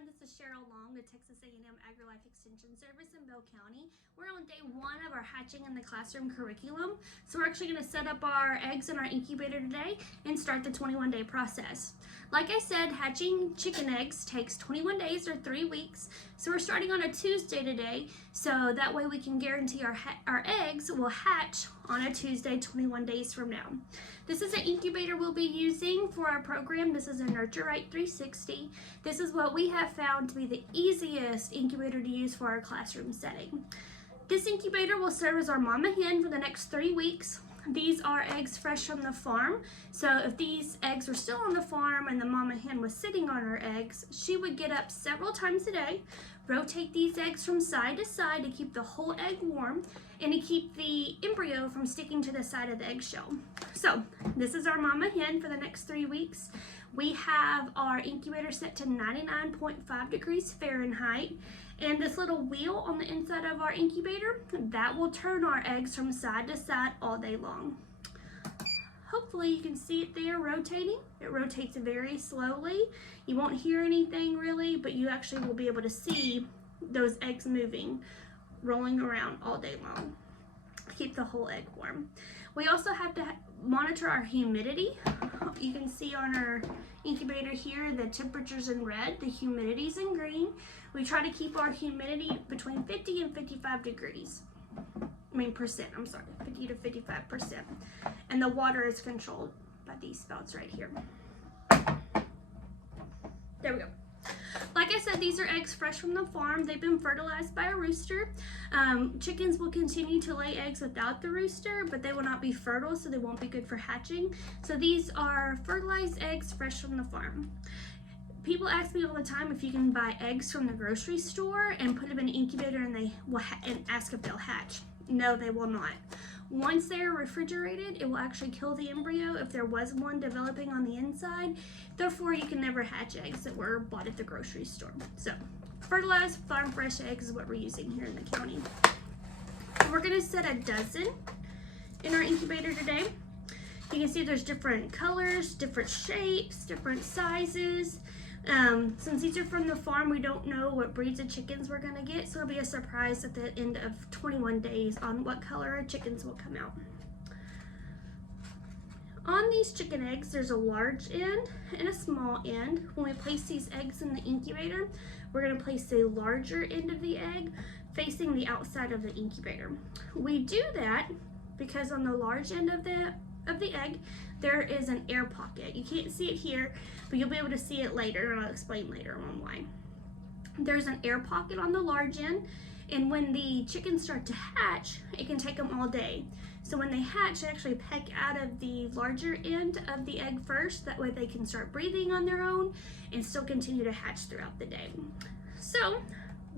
everyone, this is Cheryl Long, the Texas A&M AgriLife Extension Service in Bell County. We're on day 1 of our Hatching in the Classroom curriculum. So we're actually going to set up our eggs in our incubator today and start the 21-day process. Like I said, hatching chicken eggs takes 21 days or 3 weeks. So we're starting on a Tuesday today, so that way we can guarantee our eggs will hatch on a Tuesday 21 days from now. This is an incubator we'll be using for our program. This is a Nurture-Right 360. This is what we have found to be the easiest incubator to use for our classroom setting. This incubator will serve as our mama hen for the next 3 weeks. These are eggs fresh from the farm, so if these eggs were still on the farm and the mama hen was sitting on her eggs, she would get up several times a day, rotate these eggs from side to side to keep the whole egg warm and to keep the embryo from sticking to the side of the eggshell. So this is our mama hen for the next 3 weeks. We have our incubator set to 99.5 degrees Fahrenheit, and this little wheel on the inside of our incubator, that will turn our eggs from side to side all day long. Hopefully you can see it there rotating. It rotates very slowly. You won't hear anything really, but you actually will be able to see those eggs moving, rolling around all day long. Keep the whole egg warm. We also have to monitor our humidity. You can see on our incubator here, the temperature's in red, the humidity's in green. We try to keep our humidity between 50 and 55 degrees. Percent, I'm sorry, 50 to 55%. And the water is controlled by these spouts right here. There we go. Like I said, these are eggs fresh from the farm. They've been fertilized by a rooster. Chickens will continue to lay eggs without the rooster, but they will not be fertile, so they won't be good for hatching. So these are fertilized eggs fresh from the farm. People ask me all the time if you can buy eggs from the grocery store and put them in an incubator and and ask if they'll hatch. No, they will not. Once they're refrigerated, it will actually kill the embryo if there was one developing on the inside. Therefore, you can never hatch eggs that were bought at the grocery store. So, fertilized farm fresh eggs is what we're using here in the county. We're going to set a dozen in our incubator today. You can see there's different colors, different shapes, different sizes. Since these are from the farm, we don't know what breeds of chickens we're going to get, so it'll be a surprise at the end of 21 days on what color our chickens will come out. On these chicken eggs, there's a large end and a small end. When we place these eggs in the incubator, we're going to place the larger end of the egg facing the outside of the incubator. We do that because on the large end of the egg, there is an air pocket. You can't see it here, but you'll be able to see it later, and I'll explain later on why. There's an air pocket on the large end, and when the chickens start to hatch, it can take them all day. So when they hatch, they actually peck out of the larger end of the egg first. That way they can start breathing on their own and still continue to hatch throughout the day. So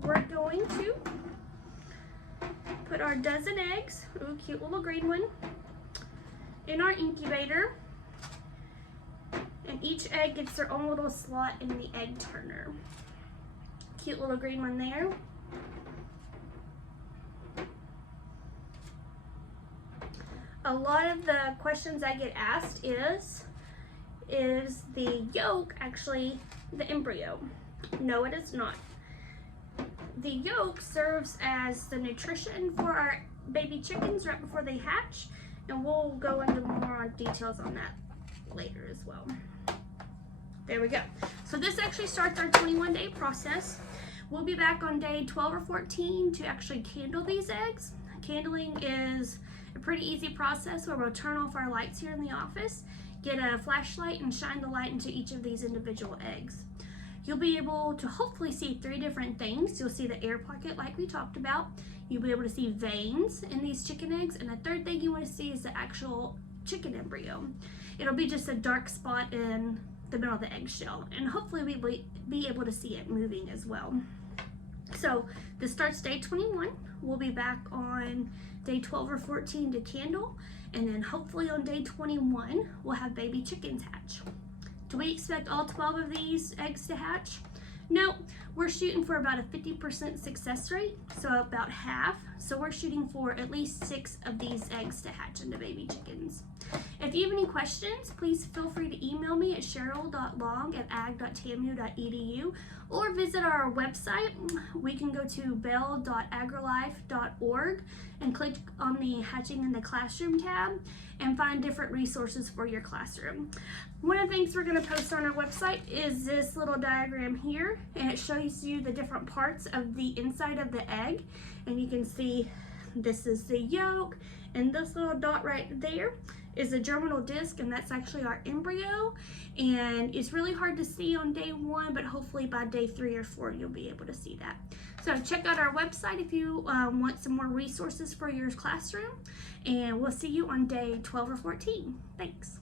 we're going to put our dozen eggs, ooh, cute little green one, in our incubator, and each egg gets their own little slot in the egg turner. Cute little green one there. A lot of the questions I get asked is the yolk actually the embryo? No, it is not. The yolk serves as the nutrition for our baby chickens right before they hatch, and we'll go into more details on that later as well. There we go. So this actually starts our 21-day process. We'll be back on day 12 or 14 to actually candle these eggs. Candling is a pretty easy process where we'll turn off our lights here in the office, get a flashlight, and shine the light into each of these individual eggs. You'll be able to hopefully see 3 different things. You'll see the air pocket like we talked about. You'll be able to see veins in these chicken eggs. And the third thing you want to see is the actual chicken embryo. It'll be just a dark spot in the middle of the eggshell. And hopefully we'll be able to see it moving as well. So this starts day 21. We'll be back on day 12 or 14 to candle. And then hopefully on day 21, we'll have baby chickens hatch. Do we expect all 12 of these eggs to hatch? No, we're shooting for about a 50% success rate, so about half. So we're shooting for at least 6 of these eggs to hatch into baby chickens. If you have any questions, please feel free to email me at cheryl.long@ag.tamu.edu or visit our website. We can go to bell.agrilife.org and click on the Hatching in the Classroom tab and find different resources for your classroom. One of the things we're going to post on our website is this little diagram here, and it shows you the different parts of the inside of the egg. And you can see this is the yolk, and this little dot right there is a germinal disc, and that's actually our embryo. And it's really hard to see on day 1, but hopefully by day 3 or 4 you'll be able to see that. So check out our website if you want some more resources for your classroom, and we'll see you on day 12 or 14. Thanks.